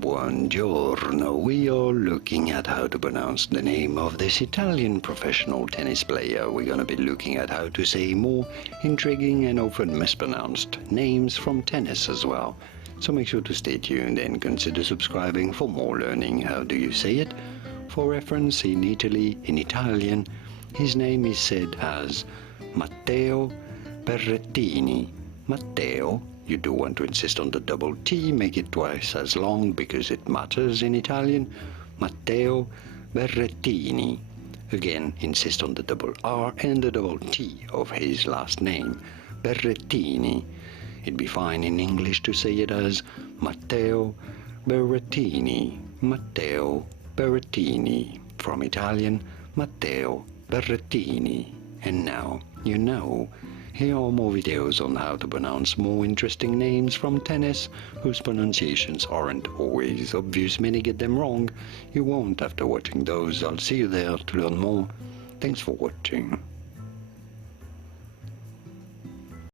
Buongiorno. We are looking at how to pronounce the name of this Italian professional tennis player. We're going to be looking at how to say more intriguing and often mispronounced names from tennis as well. So make sure to stay tuned and consider subscribing for more learning. How do you say it? For reference, in Italy, in Italian, his name is said as Matteo Berrettini. Matteo. You do want to insist on the double T, make it twice as long because it matters in Italian. Matteo Berrettini. Again, insist on the double R and the double T of his last name, Berrettini. It'd be fine in English to say it as Matteo Berrettini. Matteo Berrettini. From Italian, Matteo Berrettini. And now you know. Here are more videos on how to pronounce more interesting names from tennis whose pronunciations aren't always obvious. Many get them wrong. You won't after watching those. I'll see you there to learn more. Thanks for watching.